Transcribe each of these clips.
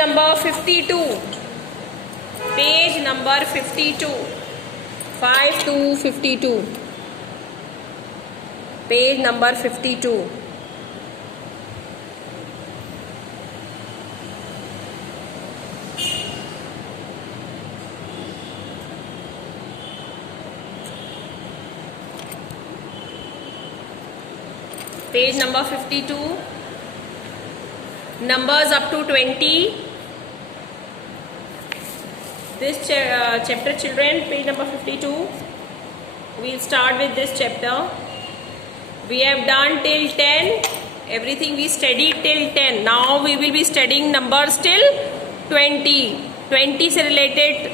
number 52. Page number 52. 5 to 52. Page number 52. Page number 52. Numbers up to 20. This chapter, children, page number 52. We'll start with this chapter. We have done till 10. Everything we studied till 10. Now we will be studying numbers till 20. 20 से related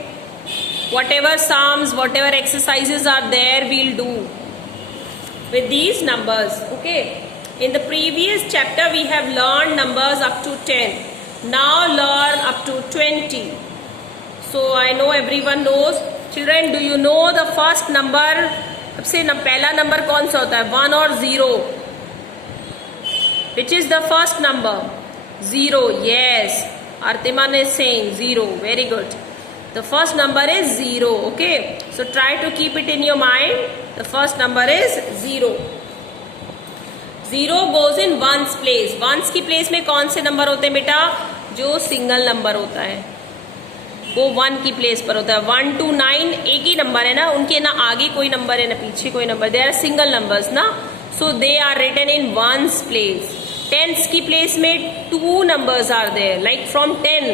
whatever sums, whatever exercises are there, we'll do with these numbers. Okay. In the previous chapter we have learned numbers up to 10. Now learn up to 20. So I know everyone knows. Children, do you know the first number? सबसे पहला number कौन सा होता है? 1 और 0. Which is the first number? 0. Yes. Artiman is saying 0. Very good. The first number is 0. Okay. So try to keep it in your mind. The first number is 0. 0 goes in ones place. Ones की place में कौन से number होते हैं बेटा? जो single number होता है वो 1 की प्लेस पर होता है. 1 to 9 एक ही नंबर है ना, उनके ना आगे कोई नंबर है ना पीछे कोई number. They are single numbers ना, so they are written in ones place. Tens की प्लेस में 2 numbers are there. Like from 10,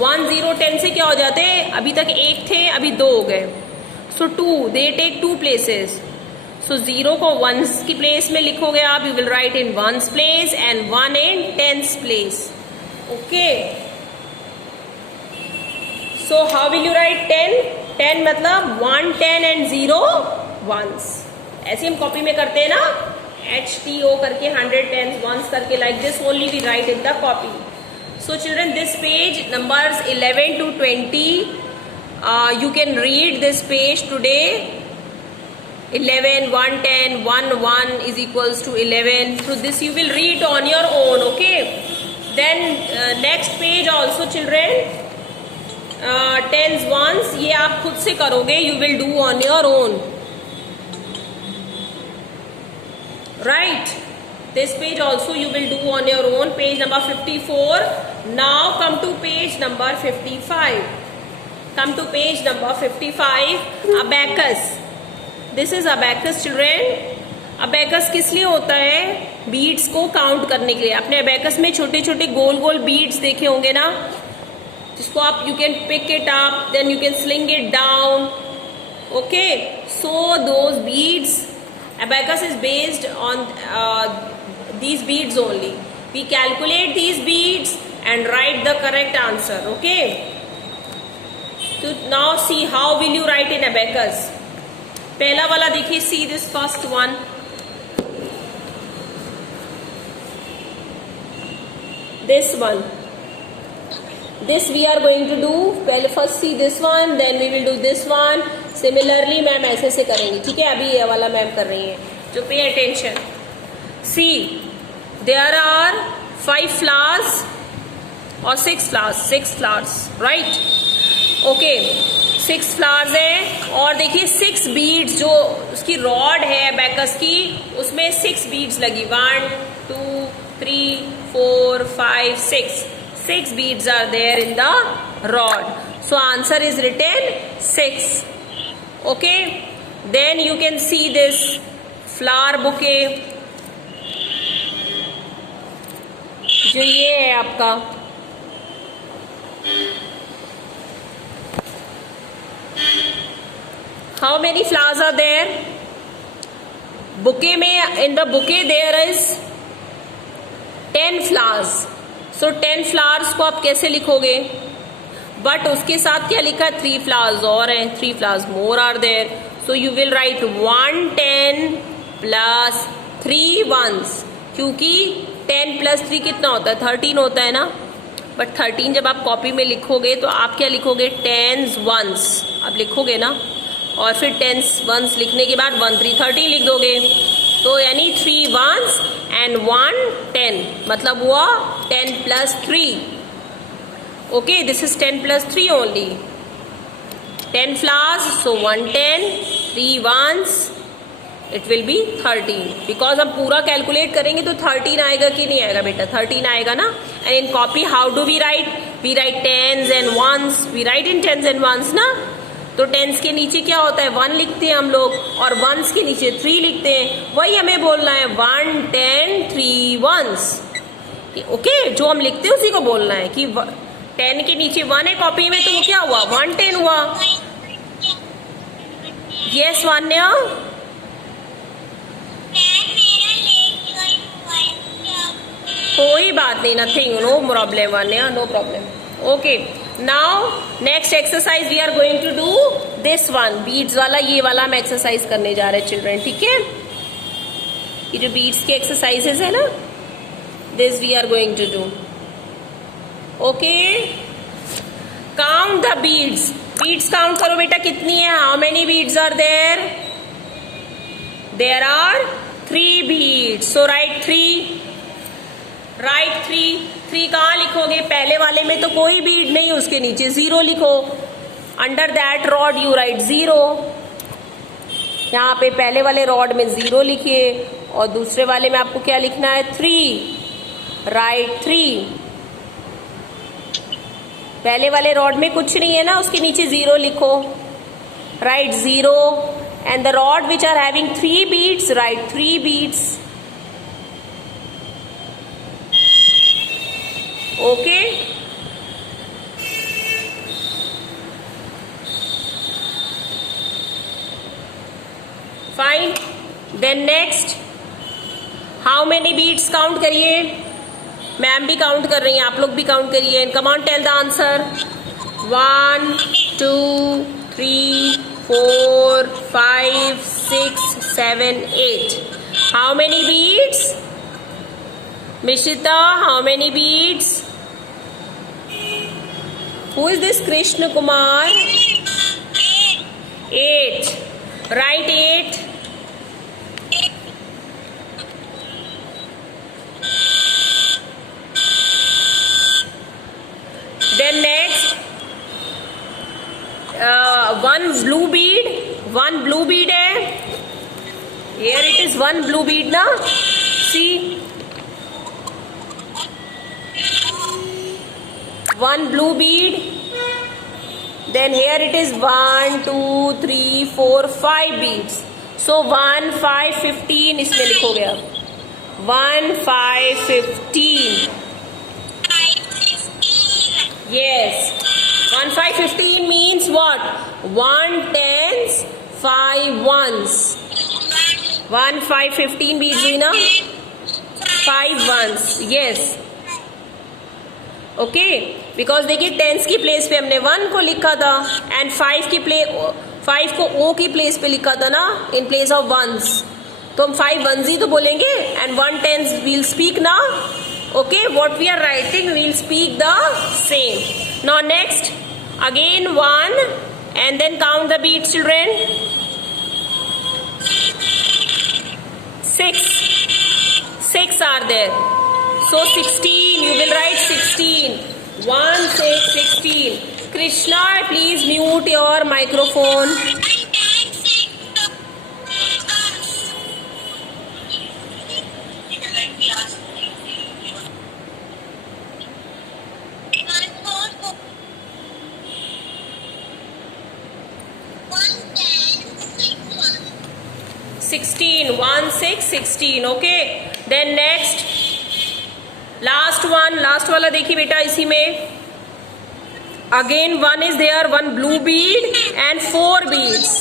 1 0 10 से क्या हो जाते हैं? अभी तक 1 थे, अभी 2 हो गए. सो 2, दे टेक 2 प्लेसेस. सो 0 को वंस की प्लेस में लिखोगे आप, you will write in ones place and 1 in tens place. Okay. So how will you write 10? 10 मतलब 1 10 and 0 ones. ऐसे हम कॉपी में करते हैं ना, HTO करके 100 10 ones करके, like this only we write in the copy. So children, this page numbers 11 to 20. You can read this page today. 11 1 10 1 1 is equals to 11. So this you will read on your own. Okay. Then next page also children. Tens once ये आप खुद से करोगे. You will do on your own. Right. This page also you will do on your own. Page number 54. Now come to page number 55. Come to page number 55. Abacus. This is abacus children. Abacus किस लिए होता है? Beads को count करने के लिए. आपने abacus में छोटे छोटे गोल गोल बीड्स देखे होंगे ना, जिसको आप you can pick it up, then you can sling it down. Okay. So those beads, abacus is based on these beads only. We calculate these beads and write the correct answer. Okay. So now see how will you write in abacus. पहला वाला देखिए. See this first one. This one. This we are going to do. पहले first see this one, then we will do this one. Similarly ma'am ऐसे से करेंगे. ठीक है. अभी ये वाला मैम कर रही है. जो pay attention. See, there are 5 flowers और 6 flowers. 6 flowers, right? Okay. 6 flowers है और देखिए 6 beads जो उसकी रॉड है abacus की, उसमें 6 beads लगी. 1 2 3 4 5 6. 6 beads are there in the rod. So answer is written 6. Okay. Then you can see this flower bouquet. जो ये है आपका, how many flowers are there? Bouquet में, in the bouquet there is 10 flowers. So 10 flowers को आप कैसे लिखोगे? But उसके साथ क्या लिखा? 3 flowers और हैं. 3 flowers more are there. So you will write 1 10 plus 3 ones. क्योंकि 10 plus 3 कितना होता है? 13 होता है ना. बट 13 जब आप कॉपी में लिखोगे तो आप क्या लिखोगे? 10 ones आप लिखोगे ना, और फिर 10 ones लिखने के बाद 1 3 13 लिख दोगे. तो यानी 3 ones and 1 10, मतलब हुआ 10 plus 3. Okay, this is 10 plus 3 only. 10 flowers, so 110, 3 ones, it will be 13. Because हम पूरा कैलकुलेट करेंगे तो 13 आएगा कि नहीं आएगा बेटा? 13 आएगा ना. And in copy, how do we write? We write tens and ones. We write in tens and ones ना. तो टेंस के नीचे क्या होता है? 1 लिखते हैं हम लोग, और वंस के नीचे 3 लिखते हैं. वही हमें बोलना है, 1 10 3 ones. ओके, जो हम लिखते हैं उसी को बोलना है कि 10 के नीचे 1 है कॉपी में, तो वो क्या हुआ? 110 हुआ. यस वान्या, कोई बात नहीं, nothing, no problem Vanya, no problem. Okay, now next exercise we are going to do this one, beads वाला. ये वाला हम एक्सरसाइज करने जा रहे हैं चिल्ड्रन, ठीक है? ये जो बीड्स की एक्सरसाइजेस है ना, this we are going to do. Okay, count the beads. Beads count करो बेटा, कितनी है? How many beads are there? There are 3 beads. So right 3. Right 3. 3 कहाँ लिखोगे? पहले वाले में तो कोई बीड नहीं, उसके नीचे 0 लिखो. Under that rod you right 0. यहाँ पे पहले वाले रॉड में 0 लिखिए, और दूसरे वाले में आपको क्या लिखना है? 3. राइट 3. पहले वाले रॉड में कुछ नहीं है ना, उसके नीचे 0 लिखो. Right 0. And the rod which are having 3 beads, right 3 beads. Okay, fine. Then next, how many beads count करिए. मैम भी काउंट कर रही हैं, आप लोग भी काउंट करिए. Come on, tell the answer. 1 2 3 4 5 6 7 8. How many beads? Mishita, how many beads? Who is this? Krishna Kumar? 8. Write 8. Then next, one blue bead. One blue bead है. Here it is one blue bead ना. See. One blue bead. Then here it is 1 2 3 4 5 beads. So 1 5 15 इसमें लिखोगे आप. 1 5 15. Yes. 1 5 15 means what? 1 tens, 5 ones. 1 5 15 beads हुई ना? 5 ones. Yes. Okay, because देखिए tense की place पे हमने 1 को लिखा था, एंड 5 को ओ की प्लेस पे लिखा था ना, इन प्लेस ऑफ वंस. तो हम 5 ones ही तो बोलेंगे, एंड 1 tens वील स्पीक ना. Okay, what we are writing will speak the same. Now next, again 1, and then count the beats children. 6 are there. So 16, you will write 16. 1 6 16. Krishna, please mute your microphone. Sixteen. 1 6 16. Okay. Then next. Last one, last वाला देखिए बेटा, इसी में again 1 is there, 1 blue bead and 4 beads.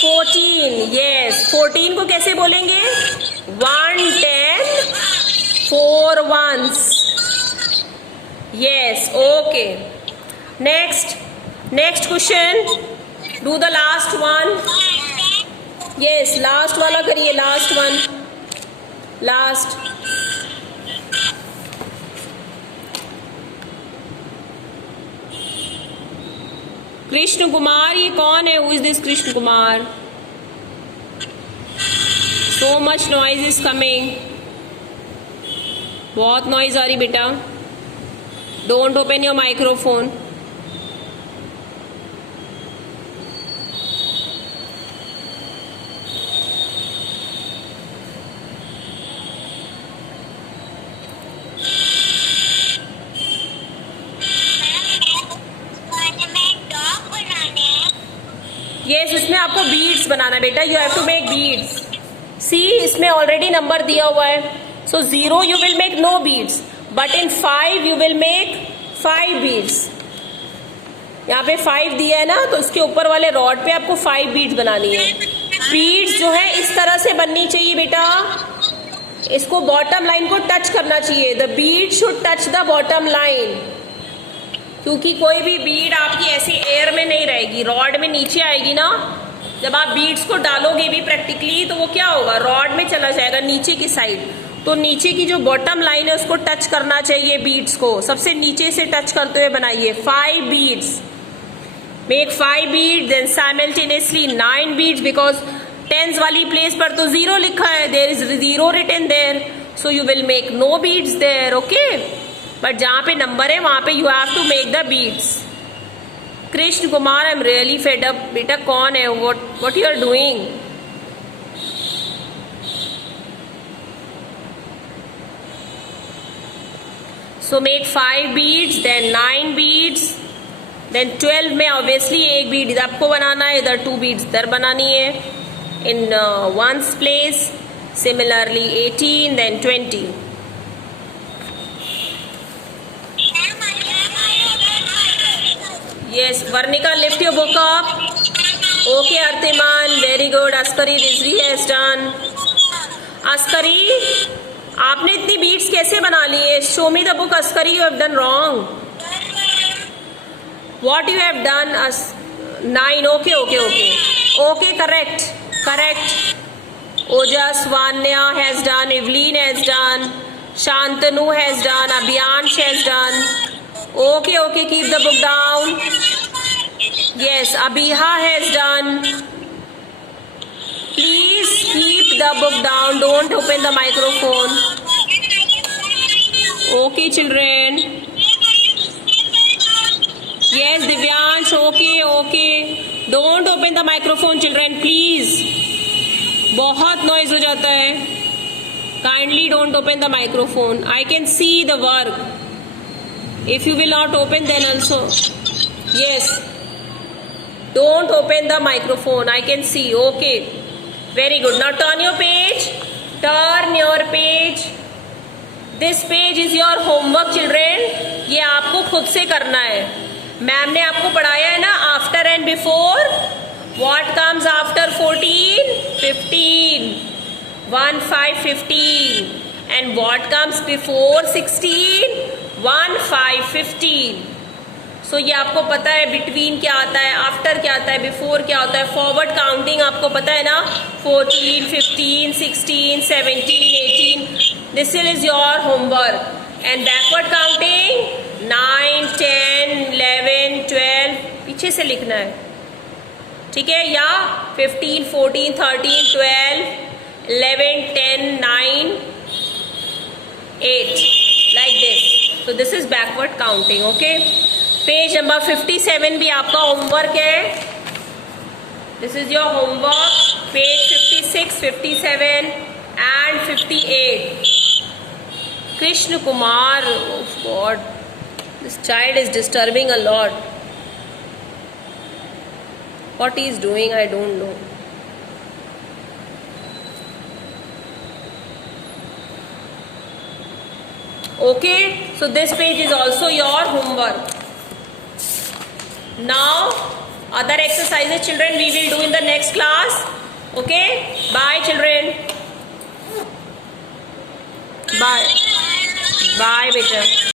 14. Yes, 14 को कैसे बोलेंगे? 1 10 4 ones. Yes, okay. Next question. Do the last one. Yes, last वाला करिए, last one. Last. Krishna Kumar, ये कौन है? Who is this Krishna Kumar? So much noise is coming. बहुत नॉइज आ रही बेटा. Don't open your microphone. Yes, इसमें आपको बीड्स बनाना है बेटा. You have to make beads. See, इसमें ऑलरेडी नंबर दिया हुआ है. So 0 you will make no beads, but in 5 you will make 5 beads. यहाँ पे 5 दिया है ना, तो इसके ऊपर वाले रॉड पे आपको 5 बीड्स बनानी है. बीड्स जो है इस तरह से बननी चाहिए बेटा. इसको बॉटम लाइन को टच करना चाहिए. The Beed should touch the bottom line. क्योंकि कोई भी बीड आपकी ऐसी एयर में नहीं रहेगी, रॉड में नीचे आएगी ना. जब आप बीड्स को डालोगे भी प्रैक्टिकली, तो वो क्या होगा, रॉड में चला जाएगा नीचे की साइड. तो नीचे की जो बॉटम लाइन है उसको टच करना चाहिए बीड्स को. सबसे नीचे से टच करते हुए बनाइए. 5 beads. Make 5 beads, then simultaneously 9 beads, because tens वाली प्लेस पर तो 0 लिखा है. There is 0 written there, so you will make no beads there. Okay, but जहां पे नंबर है वहां पे you have to make the beads. Krishna Kumar, I am really fed up. बेटा कौन है? What you are doing? So make 5 beads, then 9 beads, then 12 में obviously एक बीड इधर आपको बनाना है, इधर 2 बीड्स इधर बनानी है in ones place. Similarly 18, then 20. Yes, Varnika, lift your book up. Okay, Artiman, very good. Askari, Rizvi has done. Askari, आपने इतनी बीट्स कैसे बना ली है? Show me the book, Askari. You have done wrong. What you have done? 9. Okay, correct. Ojas, Vanya has done. Evelyn has done. Shantanu has done. Abhiyansh has done. Okay, keep the book down. Yes, Abhiha has done. Please keep the book down. Don't open the microphone. Okay, children. Yes, Divyansh. Okay. Don't open the microphone, children, please. बहुत noise हो जाता है. Kindly don't open the microphone. I can see the work. If you will not open, then also. Yes. Don't open the microphone. I can see. Okay. Very good. Now turn your page. This page is your homework, children. ये आपको खुद से करना है. Ma'am ने आपको पढ़ाया है ना, after and before. What comes after 14? 15. 1, 5, 15. And what comes before 16? 1, 5, 15. सो ये आपको पता है बिटवीन क्या आता है, आफ्टर क्या आता है, बिफोर क्या होता है, फॉरवर्ड काउंटिंग आपको पता है ना. 14, 15, 16, 17, 18. This is your homework. And backward counting 9, 10, 11, 12 पीछे से लिखना है. ठीक है, या 15, 14, 13, 12, 11, 10, 9, 8 like this. So this is backward counting. Okay, page number 57 भी आपका होमवर्क है. This is your homework. Page 56, 57 and 58. Krishna Kumar, God, this child is disturbing a lot. What he is doing, I don't know. Okay, so this page is also your homework. Now, other exercises, children, we will do in the next class. Okay, bye, children. Bye, beta.